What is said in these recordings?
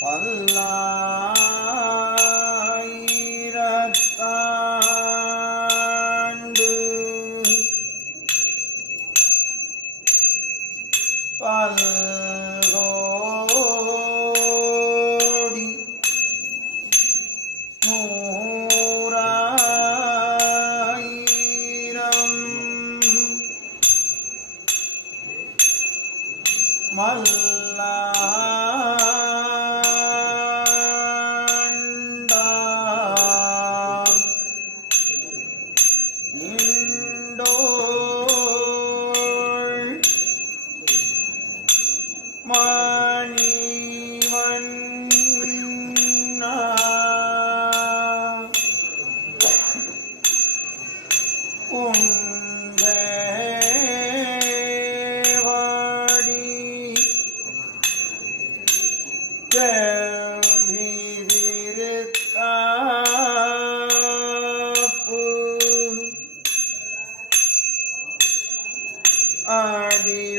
பல்லாயிரத்தாண்டு பல்கோடி நூறாயிரம் மல்லாண்டாம் இண்டோள் மணிவண்ணா உந்தேவாடி தேவிவிருக்காப்பு அடியோடும்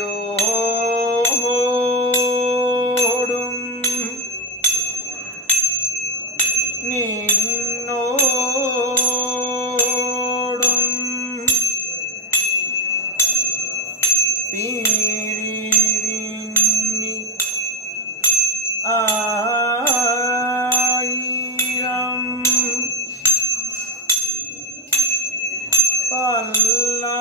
நின்னோடும் பீரிவின்னி ஆயிரம் பல்லாண்டு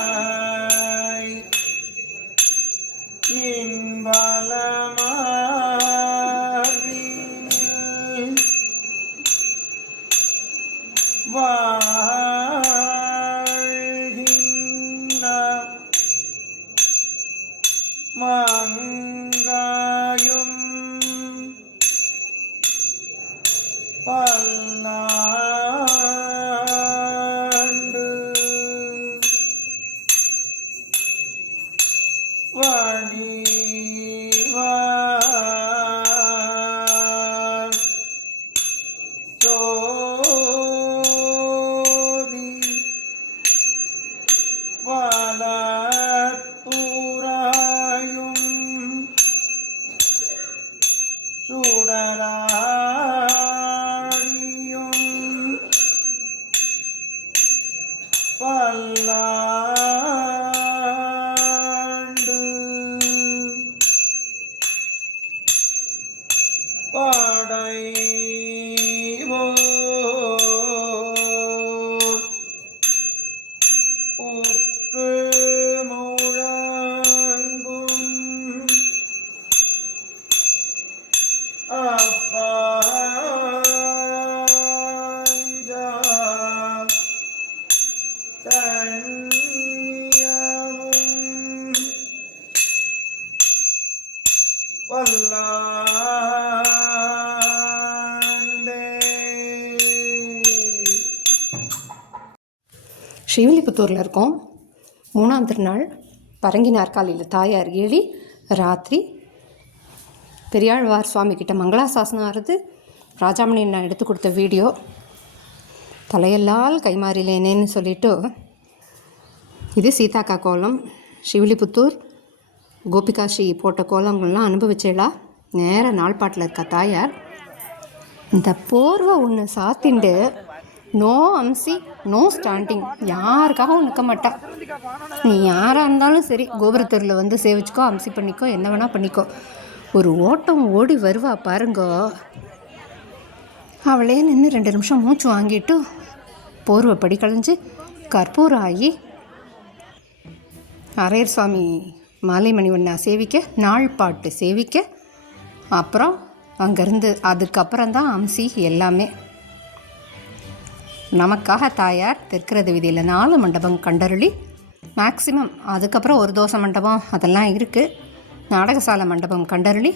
வடிவாய் இன்பலமார்பினில் வாழ்கின்ற மங்காயும் பல்லாண்டு வடிவார் ஜோதி வலப்புறாயும் சுடராழியும் பல்லாண்டு படைவோர் உக்கு முழங்கும் அப்பாஞ்சா தன்யமும் வல்லாண்டே. ஸ்ரீவில்லிபுத்தூரில் இருக்கோம். 3ஆம் திருநாள் பரங்கி நாற்காலியில் தாயார் ஏழி ராத்திரி பெரியாழ்வார் சுவாமி கிட்ட மங்களாசாசனம் ஆறுது. ராஜாமணி நான் எடுத்து கொடுத்த வீடியோ தலையெல்லால் கைமாறிலேனேன்னு சொல்லிவிட்டு இது சீதாக்கா கோலம். ஸ்ரீவில்லிபுத்தூர் கோபிகாஸ்ரீ போட்ட கோலங்கள்லாம் அனுபவிச்சேளா. நேர நாள்பாட்டில் இருக்க தாயார் இந்த போர்வை ஒன்று சாத்திண்டு நோ அம்சி நோ ஸ்டாண்டிங், யாருக்காகவும் நிற்க மாட்டா. நீ யாராக இருந்தாலும் சரி கோபுரத்தூரில் வந்து சேவிச்சுக்கோ, அம்சி பண்ணிக்கோ, என்ன வேணால் பண்ணிக்கோ. ஒரு ஓட்டம் ஓடி வருவா பாருங்கோ. அவளே நின்று 2 நிமிஷம் மூச்சு வாங்கிட்டு போர்வை படி களைஞ்சு கற்பூரம் ஆகி அரையர் சுவாமி மாலை மணிவண்ணா சேவிக்க, நாள்பாட்டு சேவிக்க, அப்புறம் அங்கேருந்து அதுக்கப்புறம்தான் அம்சி எல்லாமே. நமக்காக தாயார் தெற்கிறது வீதியில் 4 மண்டபம் கண்டருளி, மேக்சிமம் அதுக்கப்புறம் ஒரு தோசை மண்டபம் அதெல்லாம் இருக்குது. நாடகசாலை மண்டபம் கண்டருளி,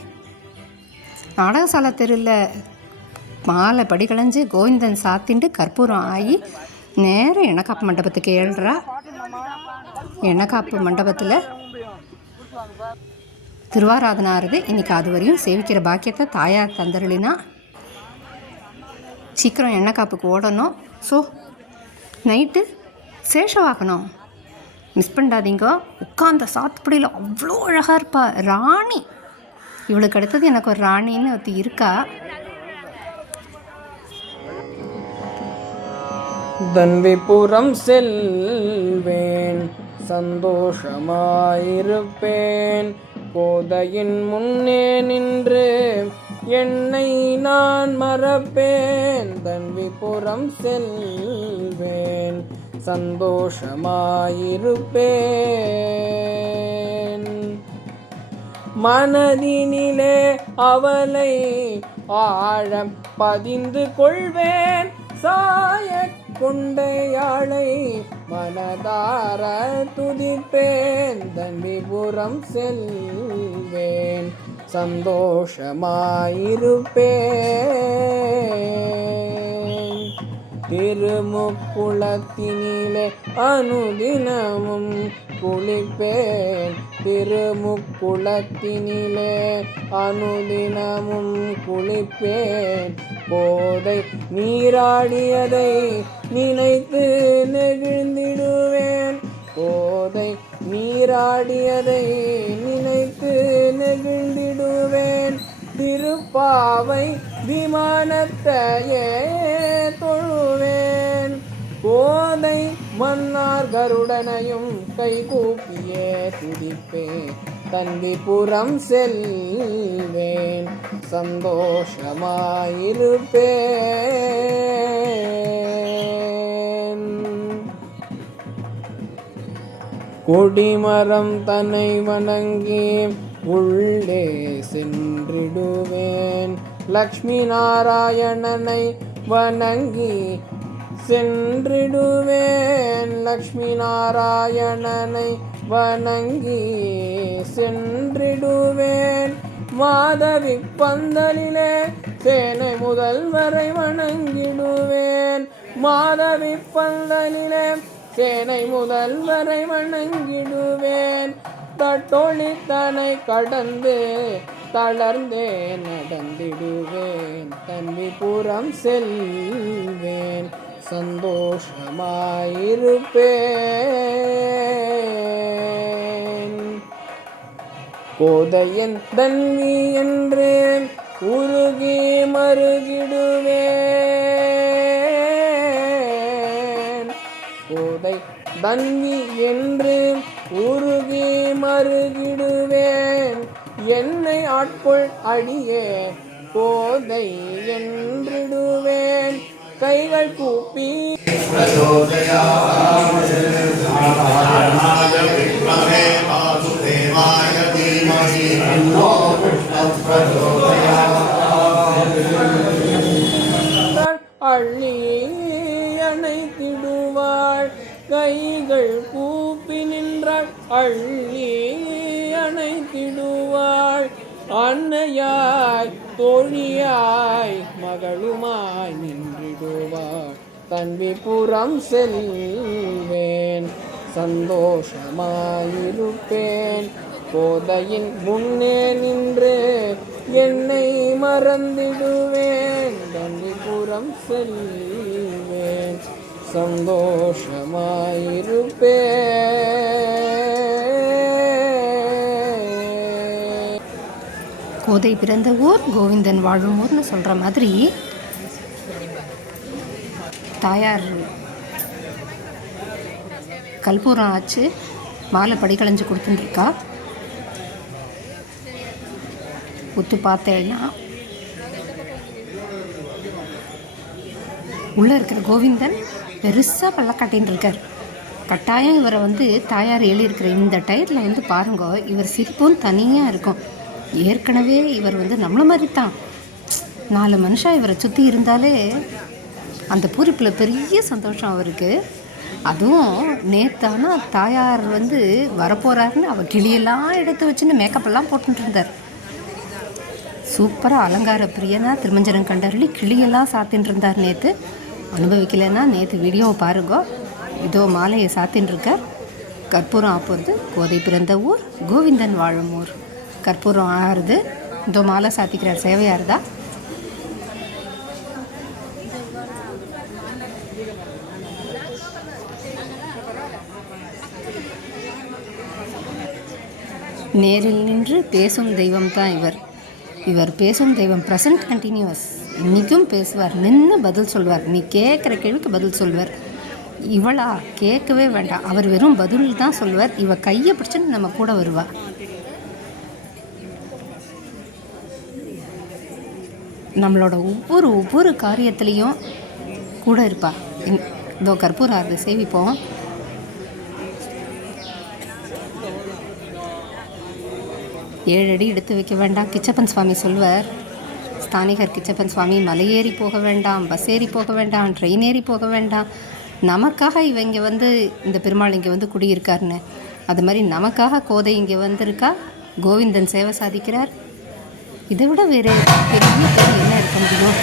நாடகசாலை தெருவில் மாலை படிகளைஞ்சு கோவிந்தன் சாத்திண்டு கற்பூரம் ஆகி நேரம் எண்ணக்காப்பு மண்டபத்துக்கு ஏழ்றா. எண்ணக்காப்பு மண்டபத்தில் திருவாராதனை ஆறுது. இன்றைக்கி அது வரையும் சேவிக்கிற பாக்கியத்தை தாயார் தந்தருளினா. சீக்கிரம் எண்ணெய் காப்புக்கு ஓடணும். ஸோ நைட்டு சேஷவாகனம் மிஸ் பண்ணாதீங்க. உட்காந்த சாத்துப்படியில் அவ்வளோ அழகாக இருப்பா ராணி. இவளுக்கு அடுத்தது எனக்கு ஒரு ராணின்னு ஒருத்தி இருக்கா. தன்விபுரம் செல்வேன், சந்தோஷமாயிருப்பேன். கோதையின் முன்னே நின்று என்னை நான் மறப்பேன். தன்விபுரம் செல்வேன், சந்தோஷமாயிருப்பேன். மனதினிலே அவளை ஆழம் பதிந்து கொள்வேன். சாய கொண்டையாளை மனதார துதிப்பேன். தன்விபுரம் செல்வேன், சந்தோஷமாயிருப்பேன். திருமுக்குளத்தினிலே அனுதினமும் குளிப்பேன். திருமுக்குளத்தினிலே அனுதினமும் குளிப்பேன். கோதை நீராடியதை நினைத்து நெகிழ்ந்திடுவேன். கோதை நீராடியதை நினைத்து நெகிழ்ந்திடுவேன். திருப்பாவை விமானத்தையே தொழுவேன். கோதை மன்னார் கருடனையும் கைகூப்பியே துதிப்பேன். தன்விபுரம் செல்வேன், சந்தோஷமாயிருப்பேன். கொடிமரம் தன்னை வணங்கி உள்ளே சென்றிடுவேன். லக்ஷ்மி நாராயணனை வணங்கி சென்றிடுவேன். லக்ஷ்மி நாராயணனை வணங்கி சென்றிடுவேன். மாதவி பந்தலிலே சேனை முதல்வரை வணங்கிடுவேன். மாதவி பந்தலிலே சேனை முதல்வரை வணங்கிடுவேன். தட்டொழித்தனை கடந்து தளர்ந்தே நடந்திடுவேன். தன்விபுரம் செல்வேன், சந்தோஷமாயிருப்பேன். கோதையன் தன்வி என்று உருகி மருகிடுவேன். கோதை தன்வி என்று உருகி மருகிடுவேன். என்னை ஆட்கொள் அடியே கோதை என்றிடுவேன். கைகள் கூப்பி அள்ளி அணைத்திடுவாள். கைகள் கூப்பி நின்றாள் அள்ளி அணைத்திடுவாள். அன்னையாய் தோழியாய் மகளுமாய் நின்றிடுவாள். தன்விபுரம் செல்வேன், சந்தோஷமாயிருப்பேன். கோதையின் முன்னே நின்று என்னை மறந்திடுவேன். தன்விபுரம் செல்வேன், சந்தோஷமாயிருப்பேன். கோதை பிறந்த ஊர் கோவிந்தன் வாழும் ஊர்னு சொல்கிற மாதிரி தாயார் கற்பூரம் ஆச்சு மாலை படிக்கலைஞ்சு கொடுத்துட்டுருக்கா. உத்து பார்த்தேன்னா உள்ளே இருக்கிற கோவிந்தன் பெருசாக பள்ளக்காட்டின்னு இருக்கார். கட்டாயம் இவரை தாயார் எழுதியிருக்கிற இந்த டயத்தில் பாருங்க, இவர் சிரிப்பும் தனியாக இருக்கும். ஏற்கனவே இவர் நம்மள மாதிரி தான். 4 மனுஷன் இவரை சுற்றி இருந்தாலே அந்த பூரிப்பில் பெரிய சந்தோஷம் அவருக்கு. அதுவும் நேத்தானா தாயார் வரப்போகிறாருன்னு அவள் கிளியெல்லாம் எடுத்து வச்சுன்னு மேக்கப்பெல்லாம் போட்டுட்டு இருந்தார். சூப்பராக அலங்கார பிரியனா திருமஞ்சனம் கண்டருளி கிளியெல்லாம் சாத்தின்னு இருந்தார் நேற்று. அனுபவிக்கலைன்னா நேற்று வீடியோவை பாருங்க. இதோ மாலையை சாத்தின்னு இருக்கார். கற்பூரம் ஆப்போது கோதை பிறந்த ஊர் கோவிந்தன் வாழும் ஊர். கற்பூரம் ஆறுது, இதோ மாலை சாத்திக்கிறார். சேவையாருதா நேரில் நின்று பேசும் தெய்வம் தான் இவர். இவர் பேசும் தெய்வம் ப்ரெசன்ட் கண்டினியூஸ். இன்றைக்கும் பேசுவார், நின்று பதில் சொல்வார். நீ கேட்குற கேள்விக்கு பதில் சொல்வார். இவளா கேட்கவே வேண்டாம், அவர் வெறும் பதில் தான் சொல்வார். இவ கையை பிடிச்சின்னு நம்ம கூட வருவா. நம்மளோட ஒவ்வொரு காரியத்துலேயும் கூட இருப்பா. இதோ கற்பூர ஆரதி சேவிப்போம். ஏழடி எடுத்து வைக்க வேண்டாம். கிச்சப்பன் சுவாமி சொல்வார், ஸ்தானிகர் கிச்சப்பன் சுவாமி, மலையேறி போக வேண்டாம், பஸ் ஏறி போக வேண்டாம், ட்ரெயின் ஏறி போக வேண்டாம். நமக்காக இங்கே வந்து இந்த பெருமாள் இங்கே வந்து குடியிருக்காருன்னு. அது மாதிரி நமக்காக கோதை இங்கே வந்திருக்கா. கோவிந்தன் சேவை சாதிக்கிறார். இதை விட வேறு பெரிய பேர் என்ன இருக்க முடியும்?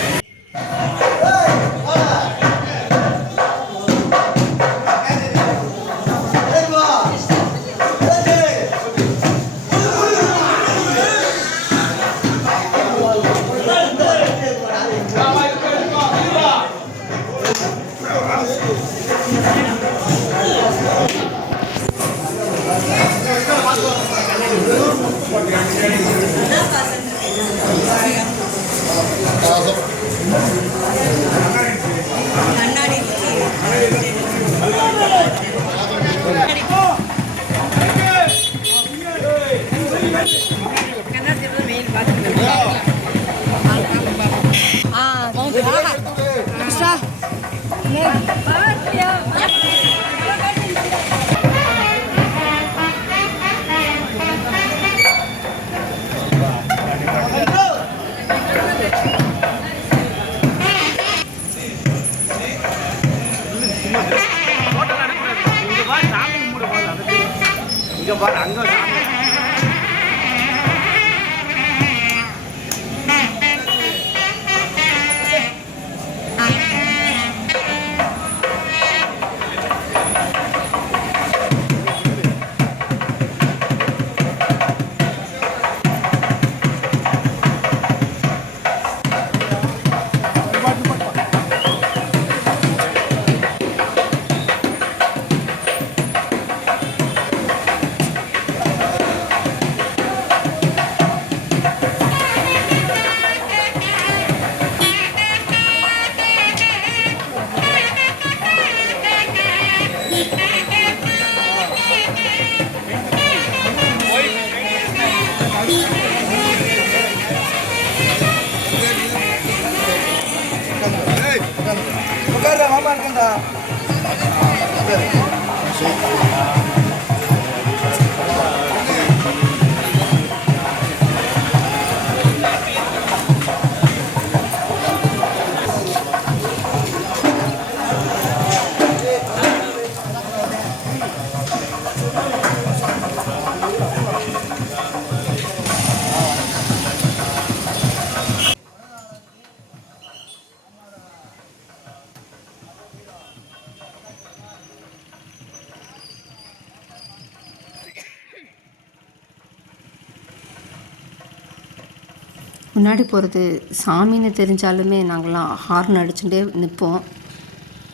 முன்னாடி போகிறது சாமின்னு தெரிஞ்சாலுமே நாங்களாம் ஹார்ன் அடிச்சுட்டே நிற்போம்.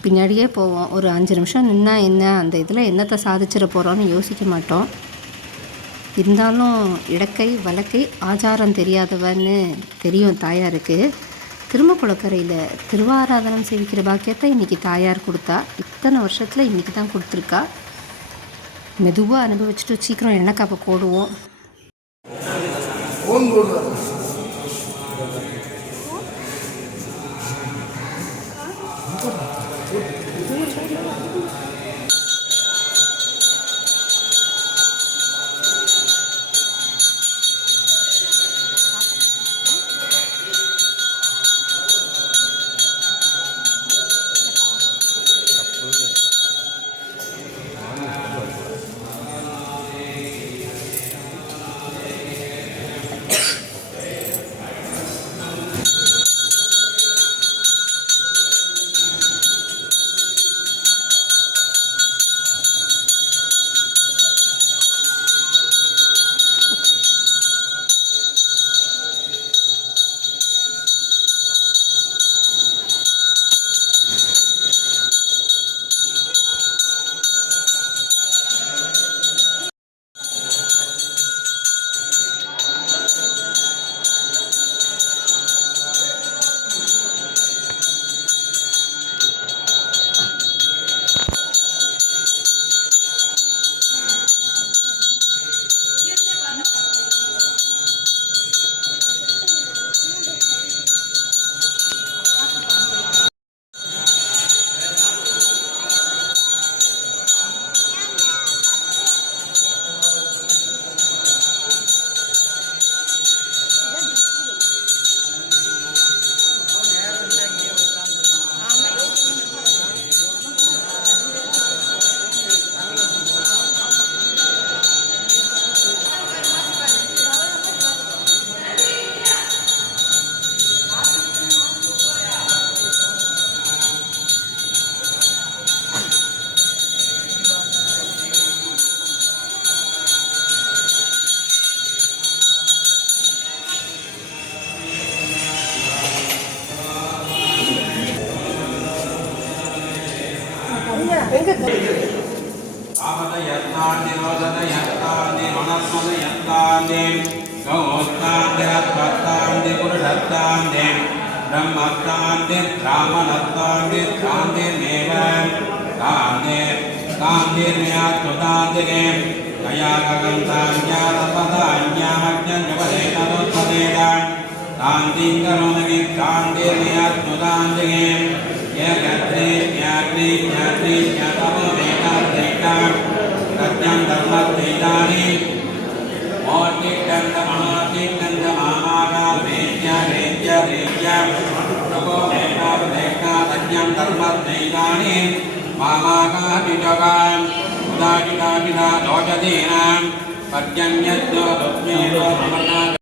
பின்னாடியே போவோம். ஒரு 5 நிமிஷம் நின்னா என்ன, அந்த இதில் என்னத்தை சாதிச்சிட போகிறோன்னு யோசிக்க மாட்டோம். இருந்தாலும் இடக்கை வலக்கை ஆச்சாரம் தெரியாதவன்னு தெரியும் தாயாருக்கு. திருமக்குளக்கரையில் திருவாராதனம் சேவிக்கிற பாக்கியத்தை இன்றைக்கி தாயார் கொடுத்தா. இத்தனை வருஷத்தில் இன்றைக்கி தான் கொடுத்துருக்கா. மெதுவாக அனுபவிச்சுட்டு சீக்கிரம் எண்ணெய் காப்பை போடுவோம். ஆமதயத்தாந்தி ரோதனயத்தாந்தி மனஸ்மதயத்தாந்தி கௌஸ்தாந்தி ரத்வத்தாந்தி புருஷத்தாந்தி பிரம்மத்தாந்தி பிராமணத்தாந்தி தாந்தி நேவ தாந்தி தாந்தி நியாத்துதாந்தி கயாகந்தான்யாதபதான்யாமஜ்ஞபதேதருத்பதேத தாந்தி கரோனவி தாந்தி நியாத்துதாந்தி ஏகத்ரே ஞாத்ரே ஞாத்ரே ஞாதபவேதாத்ரேகாம் சத்யம் தர்மத்ரேதானி ஓட்டிக்கந்தமனாதிக்கந்தமாமாகாவேத்ய பிரபோவேதாபதேகாதன்யம் தர்மத்ரேதானி மாமாகாபிஜகாம் உதாகிதாகிதா தோஷதீனாம் பர்ஜன்யத்னோ துப்மேதோ நமநாக